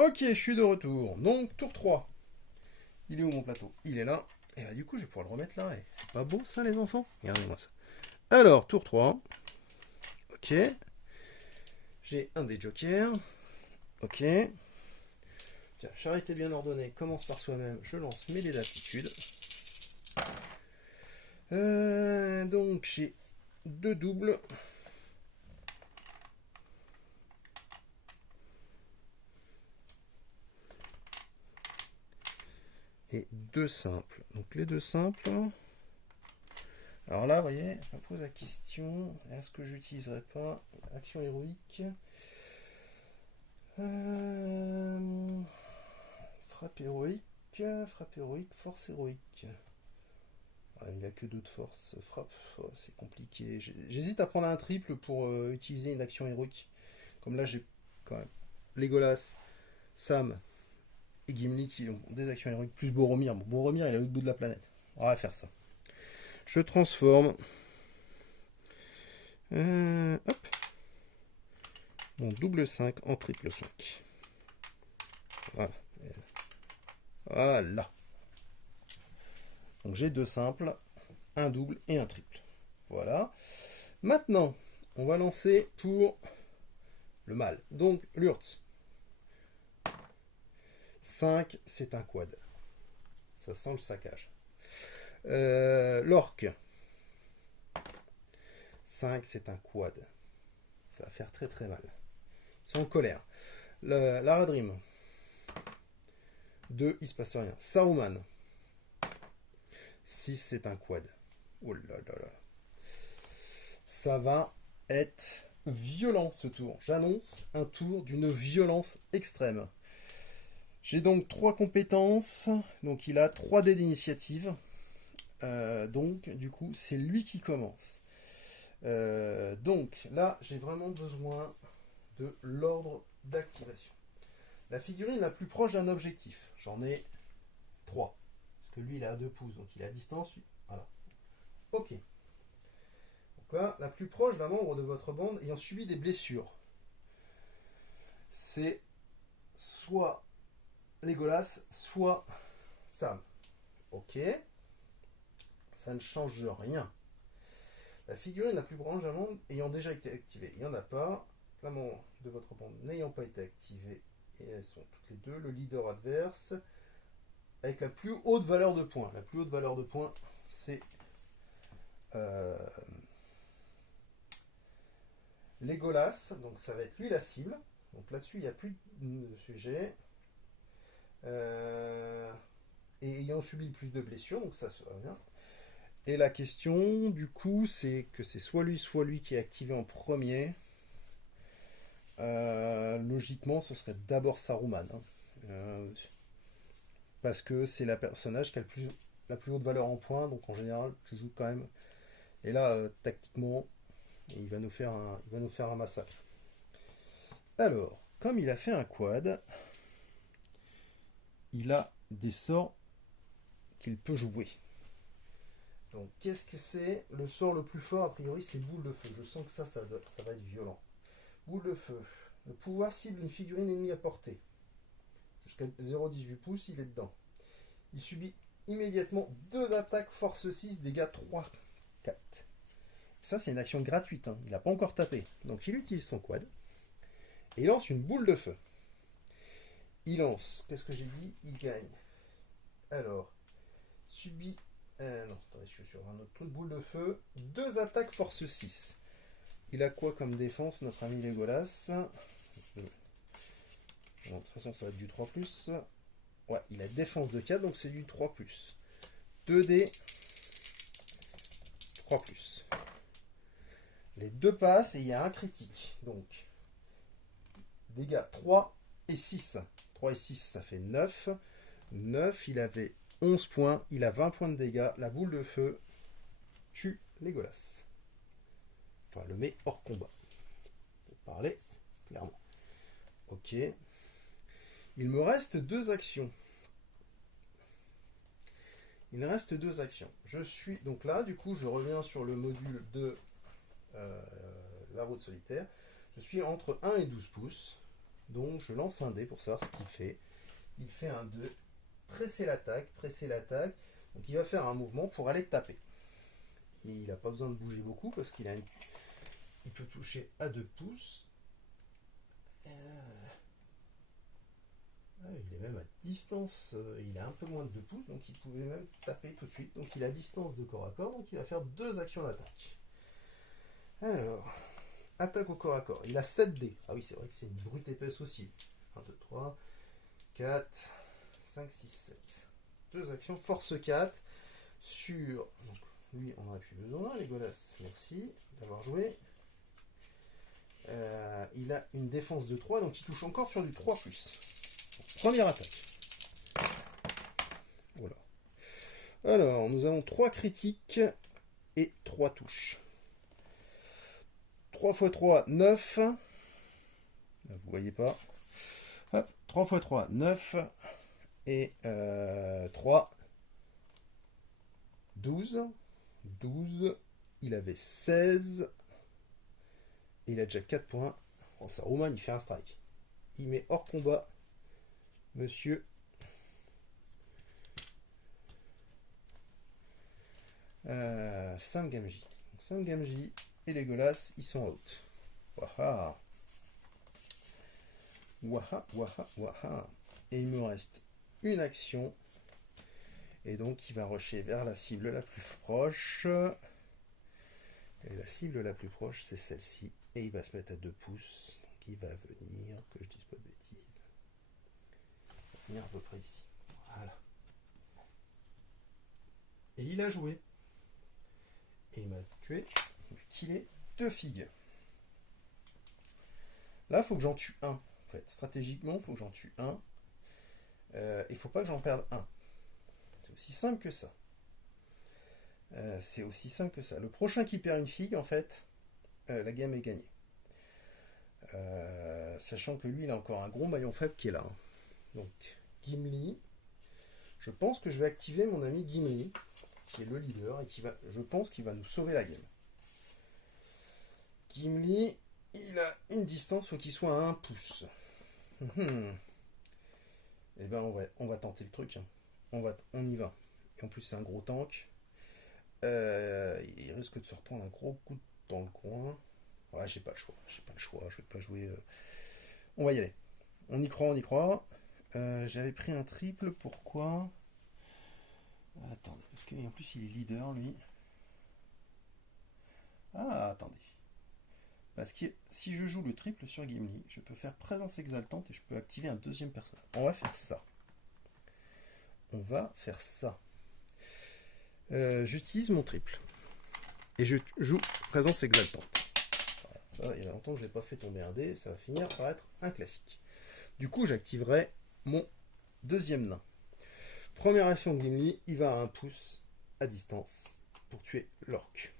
Ok, je suis de retour. Donc, tour 3. Il est où mon plateau? Il est là. Et bah du coup, je vais pouvoir le remettre là. Et c'est pas beau ça, les enfants? Regardez-moi ça. Alors, tour 3. Ok. J'ai un des jokers. Ok. Tiens, charité bien ordonnée commence par soi-même. Je lance mes dés d'aptitude. Donc, j'ai deux doubles. Et deux simples. Donc, les deux simples. Alors là, vous voyez, je me pose la question, est-ce que j'utiliserai pas action héroïque, euh, frappe héroïque, force héroïque. Ouais, il a que deux de force, frappe, oh, c'est compliqué. J'hésite à prendre un triple pour utiliser une action héroïque. Comme là, j'ai quand même Legolas, Sam et Gimli qui ont des actions héroïques, plus Boromir. Bon, Boromir, il est à l'autre bout de la planète. On va faire ça. Je transforme. Hop. Mon double 5 en triple 5. Voilà. Voilà. Donc j'ai deux simples, un double et un triple. Voilà. Maintenant, on va lancer pour le mâle. Donc l'Urtz. 5, c'est un quad. Ça sent le saccage. L'orque. 5, c'est un quad. Ça va faire très très mal. Ils sont en colère. L'Aradrim. 2, il se passe rien. Saruman. 6, c'est un quad. Oh là là là. Ça va être violent ce tour. J'annonce un tour d'une violence extrême. J'ai donc 3 compétences. Donc il a 3 dés d'initiative. Donc du coup c'est lui qui commence. Donc là j'ai vraiment besoin de l'ordre d'activation. La figurine la plus proche d'un objectif. J'en ai 3. Parce que lui il est à 2 pouces. Donc il est à distance. Voilà. Ok. Donc là, la plus proche d'un membre de votre bande ayant subi des blessures. C'est soit Legolas, soit Sam. Ok. Ça ne change rien. La figurine la plus proche d'un membre ayant déjà été activée. Il n'y en a pas. La membre de votre bande n'ayant pas été activée. Et elles sont toutes les deux. Le leader adverse. Avec la plus haute valeur de points. La plus haute valeur de points, c'est Legolas. Donc ça va être lui la cible. Donc là-dessus, il n'y a plus de sujet. Et ayant subi le plus de blessures, donc ça va bien. Et la question, du coup, c'est que c'est soit lui qui est activé en premier. Logiquement, ce serait d'abord Saruman. Hein. Parce que c'est la personnage qui a la plus haute valeur en points, donc en général, tu joues quand même. Et là, tactiquement, il va nous faire un massacre. Alors, comme il a fait un quad, il a des sorts qu'il peut jouer. Donc, qu'est-ce que c'est? Le sort le plus fort, a priori, c'est boule de feu. Je sens que ça va être violent. Boule de feu. Le pouvoir cible une figurine ennemie à portée. Jusqu'à 0,18 pouces, il est dedans. Il subit immédiatement 2 attaques force 6, dégâts 3, 4. Ça, c'est une action gratuite. Hein. Il n'a pas encore tapé. Donc, il utilise son quad. Et il lance une boule de feu. Il lance. Qu'est-ce que j'ai dit? Il gagne. Alors, subit. Non, attendez, je suis sur un autre truc. Boule de feu. 2 attaques force 6. Il a quoi comme défense, notre ami Legolas? Bon, de toute façon, ça va être du 3+. Ouais, il a défense de 4, donc c'est du 3+. 2D, 3+. Les deux passent et il y a un critique. Donc, dégâts 3 et 6. 3 et 6, ça fait 9. 9, il avait 11 points. Il a 20 points de dégâts. La boule de feu tue Legolas. Enfin, le met hors combat. Pour parler clairement. Ok. Il me reste 2 actions. Il reste 2 actions. Je suis donc là, du coup, je reviens sur le module de la route solitaire. Je suis entre 1 et 12 pouces. Donc je lance un dé pour savoir ce qu'il fait. Il fait un 2. Presser l'attaque, presser l'attaque. Donc il va faire un mouvement pour aller taper. Et il n'a pas besoin de bouger beaucoup parce qu'il a une... il peut toucher à 2 pouces. Il est même à distance, il a un peu moins de 2 pouces, donc il pouvait même taper tout de suite. Donc il a distance de corps à corps, donc il va faire 2 actions d'attaque. Alors, attaque au corps à corps. Il a 7 dés. Ah oui, c'est vrai que c'est une brute épaisse aussi. 1, 2, 3, 4, 5, 6, 7. 2 actions, force 4 sur... Donc, lui, on n'en a plus besoin. Legolas, merci d'avoir joué. Il a une défense de 3, donc il touche encore sur du 3+. Première attaque. Voilà. Alors, nous avons 3 critiques et 3 touches. 3 x 3, 9. Vous voyez pas. Hop, 3 x 3, 9. Et 3, 12. 12. Il avait 16. Et il a déjà 4 points. Oh, ça, Roman, il fait un strike. Il met hors combat Monsieur Sam Gamgee. Sam Gamgee et Legolas, ils sont out. Waha. Waha, waha, waha. Et il me reste une action. Et donc il va rusher vers la cible la plus proche. Et la cible la plus proche, c'est celle-ci. Et il va se mettre à 2 pouces. Donc il va venir, que je dise pas de bêtises. Il va venir à peu près ici. Voilà. Et il a joué. Et il m'a tué. Il m'a killé 2 figues. Là, il faut que j'en tue un. En fait, stratégiquement, il faut que j'en tue un. Il faut pas que j'en perde un. C'est aussi simple que ça. C'est aussi simple que ça. Le prochain qui perd une figue, en fait, la game est gagnée. Sachant que lui, il a encore un gros maillon faible qui est là. Hein. Donc, Gimli. Je pense que je vais activer mon ami Gimli, qui est le leader, et qui va, je pense qu'il va nous sauver la game. Gimli, il a une distance, il faut qu'il soit à 1 pouce. Eh ben, on va tenter le truc. Hein. On y va. Et en plus, c'est un gros tank. Il risque de se reprendre un gros coup dans le coin. Ouais, j'ai pas le choix. J'ai pas le choix. Je vais pas jouer. On va y aller. On y croit, on y croit. J'avais pris un triple. Pourquoi? Attendez, parce qu'en plus il est leader lui. Ah, attendez. Parce que si je joue le triple sur Gimli, je peux faire présence exaltante et je peux activer un deuxième personnage. On va faire ça. On va faire ça. J'utilise mon triple. Et je joue présence exaltante. Voilà, ça, il y a longtemps que je n'ai pas fait tomber un dé, ça va finir par être un classique. Du coup, j'activerai mon deuxième nain. Première action de Gimli, il va à 1 pouce à distance pour tuer l'orque.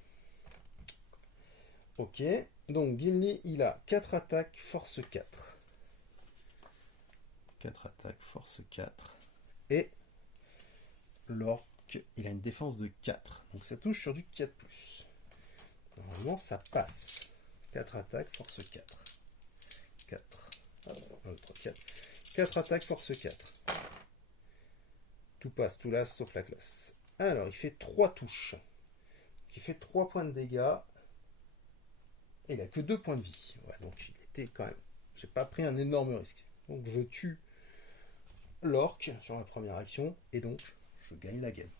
Ok, donc Gimli, il a 4 attaques, force 4. 4 attaques, force 4. Et l'orque, il a une défense de 4. Donc ça touche sur du 4+. Normalement, ça passe. 4 attaques, force 4. 4. 1, 2, 3, 4. 4 attaques, force 4. Tout passe, tout là, sauf la classe. Alors, il fait 3 touches. Il fait 3 points de dégâts. Et il a que 2 points de vie. Ouais, donc il était quand même... J'ai pas pris un énorme risque. Donc je tue l'orque sur la première action. Et donc, je gagne la game.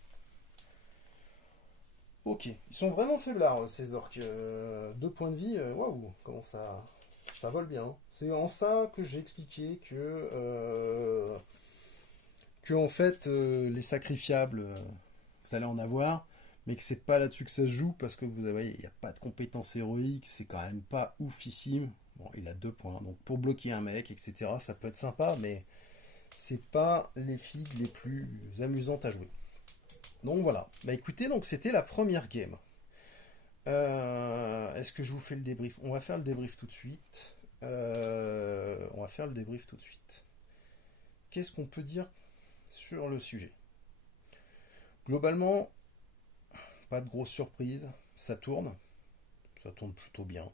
Ok, ils sont vraiment faiblards ces orques. 2 points de vie, waouh, comment ça vole bien. C'est en ça que j'ai expliqué que en fait les sacrifiables, vous allez en avoir, mais que c'est pas là-dessus que ça se joue parce que vous voyez, il n'y a pas de compétences héroïques, c'est quand même pas oufissime. Bon, il a 2 points, donc pour bloquer un mec, etc., ça peut être sympa, mais c'est pas les figues les plus amusantes à jouer. Donc voilà. Bah écoutez, donc c'était la première game. Est-ce que je vous fais le débrief? On va faire le débrief tout de suite. Qu'est-ce qu'on peut dire sur le sujet? Globalement, pas de grosse surprise. Ça tourne plutôt bien.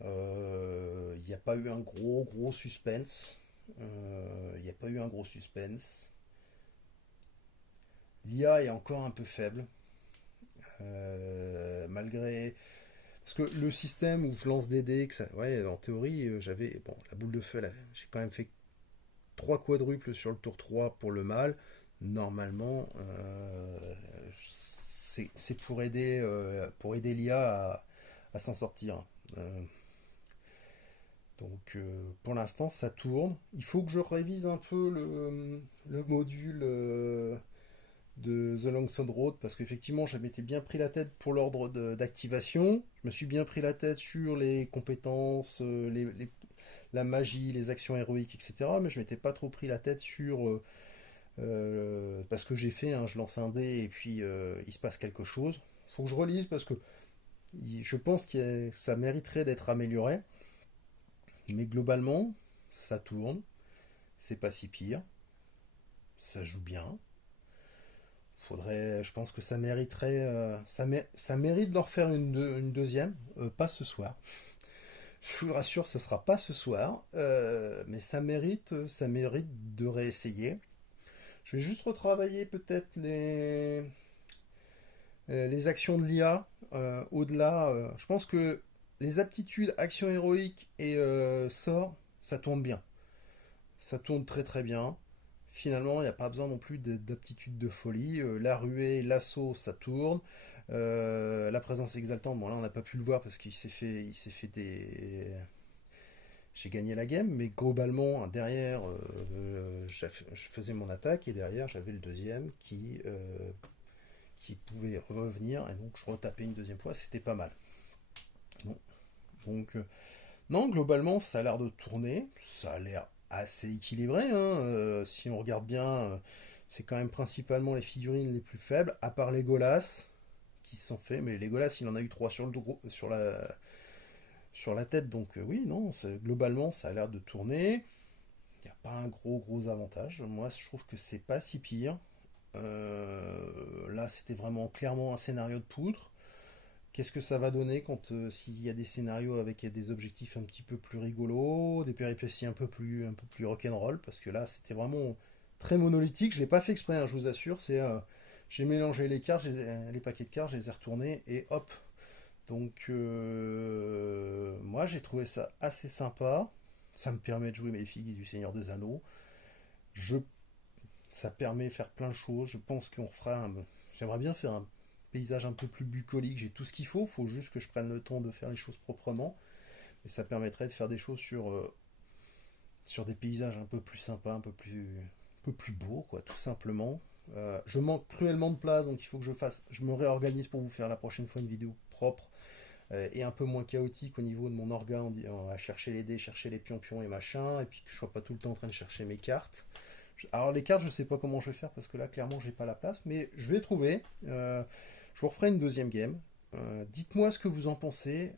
Il n'y a pas eu un gros suspense. Il n'y a pas eu un gros suspense. L'IA est encore un peu faible. Malgré. Parce que le système où je lance des dés, que ça, ouais, en théorie, j'avais. Bon, la boule de feu, là, j'ai quand même fait 3 quadruples sur le tour 3 pour le mâle. Normalement, c'est pour aider l'IA à s'en sortir. Donc pour l'instant ça tourne. Il faut que je révise un peu le module de The Long Sun Road parce qu'effectivement je m'étais bien pris la tête pour l'ordre d'activation. Je me suis bien pris la tête sur les compétences, la magie, les actions héroïques, etc. Mais je m'étais pas trop pris la tête sur parce que j'ai fait, hein, je lance un dé et puis il se passe quelque chose. Faut que je relise parce que je pense que ça mériterait d'être amélioré. Mais globalement, ça tourne, c'est pas si pire, ça joue bien. Je pense que ça mériterait, ça mérite d'en refaire une deuxième, pas ce soir. Je vous rassure, ce sera pas ce soir, mais ça mérite de réessayer. Je vais juste retravailler peut-être les actions de l'IA au-delà. Je pense que les aptitudes, actions héroïques et sorts, ça tourne bien. Ça tourne très très bien. Finalement, il n'y a pas besoin non plus d'aptitude de folie. La ruée, l'assaut, ça tourne. La présence exaltante, bon là on n'a pas pu le voir parce il s'est fait des. J'ai gagné la game, mais globalement derrière, je faisais mon attaque et derrière j'avais le deuxième qui pouvait revenir et donc je retapais une deuxième fois, c'était pas mal. Bon. Donc non, globalement ça a l'air de tourner, ça a l'air assez équilibré. Hein. Si on regarde bien, c'est quand même principalement les figurines les plus faibles, à part les Golas qui se sont faits. Mais les Golas, il en a eu 3 sur, sur la tête, donc oui, non, globalement, ça a l'air de tourner. Il n'y a pas un gros avantage. Moi, je trouve que c'est pas si pire. Là, c'était vraiment clairement un scénario de poudre. Qu'est-ce que ça va donner quand s'il y a des scénarios avec des objectifs un petit peu plus rigolos, des péripéties un peu plus rock'n'roll, parce que là c'était vraiment très monolithique. Je l'ai pas fait exprès, hein, je vous assure. J'ai mélangé les cartes, les paquets de cartes, je les ai retournés et hop. Donc moi j'ai trouvé ça assez sympa. Ça me permet de jouer mes filles du Seigneur des Anneaux. Je, Ça permet de faire plein de choses. Je pense qu'on fera j'aimerais bien faire un paysage un peu plus bucolique, j'ai tout ce qu'il faut juste que je prenne le temps de faire les choses proprement. Et ça permettrait de faire des choses sur des paysages un peu plus sympas, un peu plus beaux, quoi, tout simplement. Je manque cruellement de place, donc il faut que je me réorganise pour vous faire la prochaine fois une vidéo propre et un peu moins chaotique au niveau de mon organe, à chercher les dés, chercher les pions et machin, et puis que je sois pas tout le temps en train de chercher mes cartes. Alors les cartes, je sais pas comment je vais faire parce que là clairement j'ai pas la place, mais je vais trouver. Je vous referai une deuxième game. Dites-moi ce que vous en pensez.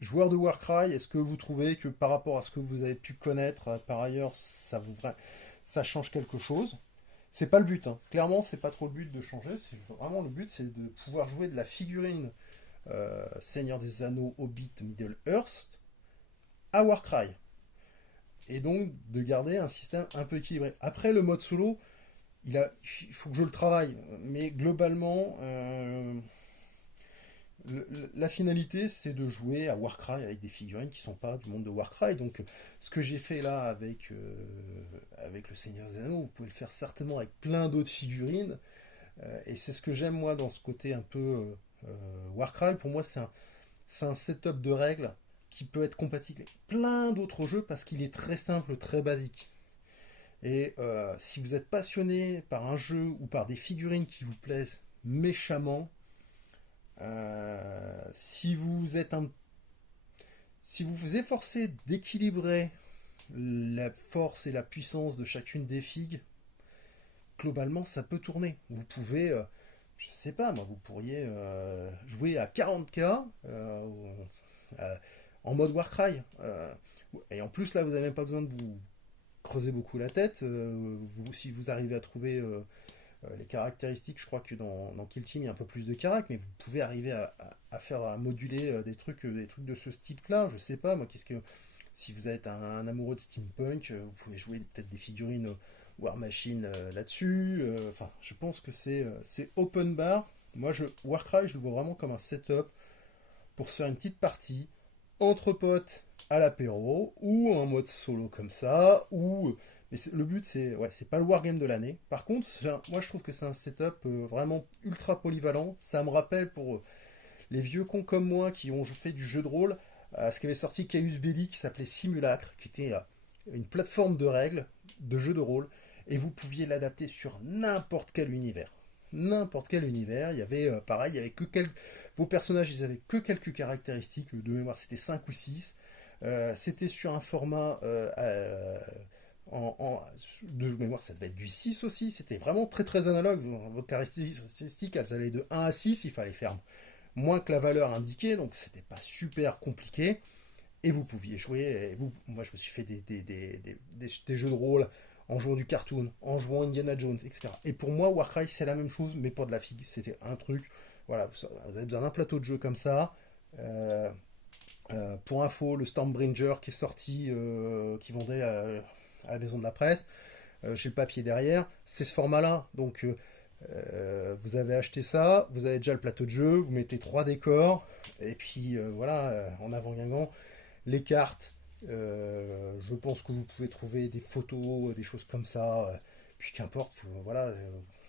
Joueur de Warcry, est-ce que vous trouvez que par rapport à ce que vous avez pu connaître par ailleurs, ça change quelque chose? C'est pas le but, hein. Clairement, c'est pas trop le but de changer. C'est vraiment le but, c'est de pouvoir jouer de la figurine Seigneur des Anneaux, Hobbit, Middle Earth à Warcry. Et donc de garder un système un peu équilibré. Après, le mode solo, il faut que je le travaille. Mais globalement, la finalité, c'est de jouer à Warcry avec des figurines qui sont pas du monde de Warcry. Donc, ce que j'ai fait là avec le Seigneur des Anneaux, vous pouvez le faire certainement avec plein d'autres figurines. Et c'est ce que j'aime moi dans ce côté un peu Warcry. Pour moi, c'est un setup de règles qui peut être compatible avec plein d'autres jeux parce qu'il est très simple, très basique. Et si vous êtes passionné par un jeu ou par des figurines qui vous plaisent méchamment, si vous êtes si vous vous efforcez d'équilibrer la force et la puissance de chacune des figues, globalement ça peut tourner. Vous pouvez, je sais pas moi, vous pourriez jouer à 40k en mode Warcry. Et en plus là vous n'avez même pas besoin de vous creuser beaucoup la tête. Si vous arrivez à trouver Les caractéristiques, je crois que dans Kill Team, il y a un peu plus de carac, mais vous pouvez arriver à moduler des trucs de ce type-là. Je sais pas, moi, si vous êtes un amoureux de steampunk, vous pouvez jouer peut-être des figurines War Machine là-dessus. Enfin, je pense que c'est open bar. Moi, Warcry, je le vois vraiment comme un setup pour se faire une petite partie entre potes à l'apéro ou en mode solo comme ça. Mais le but, c'est pas le wargame de l'année. Par contre, moi, je trouve que c'est un setup vraiment ultra polyvalent. Ça me rappelle pour les vieux cons comme moi qui ont fait du jeu de rôle ce qu'avait sorti Caius Belli qui s'appelait Simulacre, qui était une plateforme de règles de jeu de rôle, et vous pouviez l'adapter sur n'importe quel univers. N'importe quel univers, il y avait pareil, il y avait vos personnages, ils avaient que quelques caractéristiques, de mémoire c'était 5 ou 6. C'était sur un format de mémoire, ça devait être du 6 aussi, c'était vraiment très très analogue. Vos caractéristiques, elles allaient de 1 à 6, il fallait faire moins que la valeur indiquée, donc c'était pas super compliqué. Et vous pouviez jouer. Moi, je me suis fait des jeux de rôle en jouant du cartoon, en jouant Indiana Jones, etc. Et pour moi, Warcry, c'est la même chose, mais pour de la figue. C'était un truc. Voilà, vous avez besoin d'un plateau de jeu comme ça. Pour info, le Stormbringer qui est sorti, qui vendait à la maison de la presse, j'ai le papier derrière, c'est ce format-là. Donc, vous avez acheté ça, vous avez déjà le plateau de jeu, vous mettez 3 décors, et puis voilà, en avant Guingamp, les cartes, je pense que vous pouvez trouver des photos, des choses comme ça, puis qu'importe, voilà,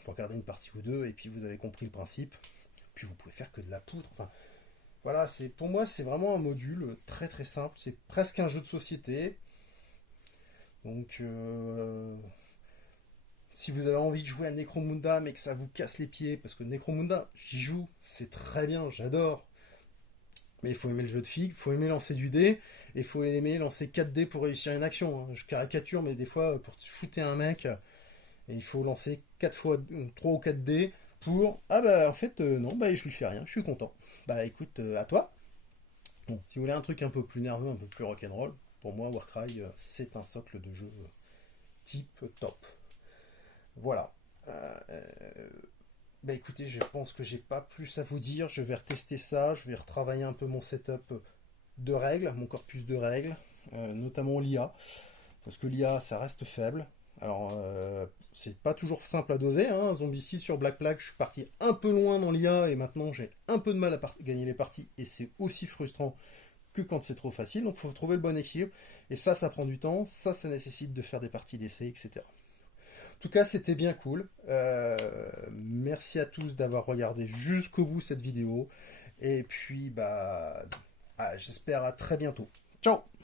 vous regardez une partie ou deux, et puis vous avez compris le principe, puis vous pouvez faire que de la poudre, enfin, voilà, pour moi, c'est vraiment un module très très simple, c'est presque un jeu de société, donc si vous avez envie de jouer à Necromunda mais que ça vous casse les pieds, parce que Necromunda, j'y joue, c'est très bien, j'adore. Mais il faut aimer le jeu de figue, il faut aimer lancer du dé, et il faut aimer lancer 4 dés pour réussir une action. Hein. Je caricature, mais des fois, pour shooter un mec, il faut lancer 4 fois 3 ou 4 dés pour... Ah bah en fait, non, bah je lui fais rien, je suis content. Bah écoute, à toi. Bon, si vous voulez un truc un peu plus nerveux, un peu plus rock'n'roll, pour moi, Warcry, c'est un socle de jeu type top. Voilà. Bah écoutez, je pense que j'ai pas plus à vous dire. Je vais retester ça. Je vais retravailler un peu mon setup de règles, mon corpus de règles, notamment l'IA. Parce que l'IA, ça reste faible. Alors, c'est pas toujours simple à doser. Hein. Zombicide sur Black Plague, je suis parti un peu loin dans l'IA et maintenant j'ai un peu de mal à gagner les parties. Et c'est aussi frustrant que quand c'est trop facile. Donc, il faut trouver le bon équilibre. Et ça prend du temps. Ça nécessite de faire des parties d'essai, etc. En tout cas, c'était bien cool. Merci à tous d'avoir regardé jusqu'au bout cette vidéo. Et puis, j'espère à très bientôt. Ciao!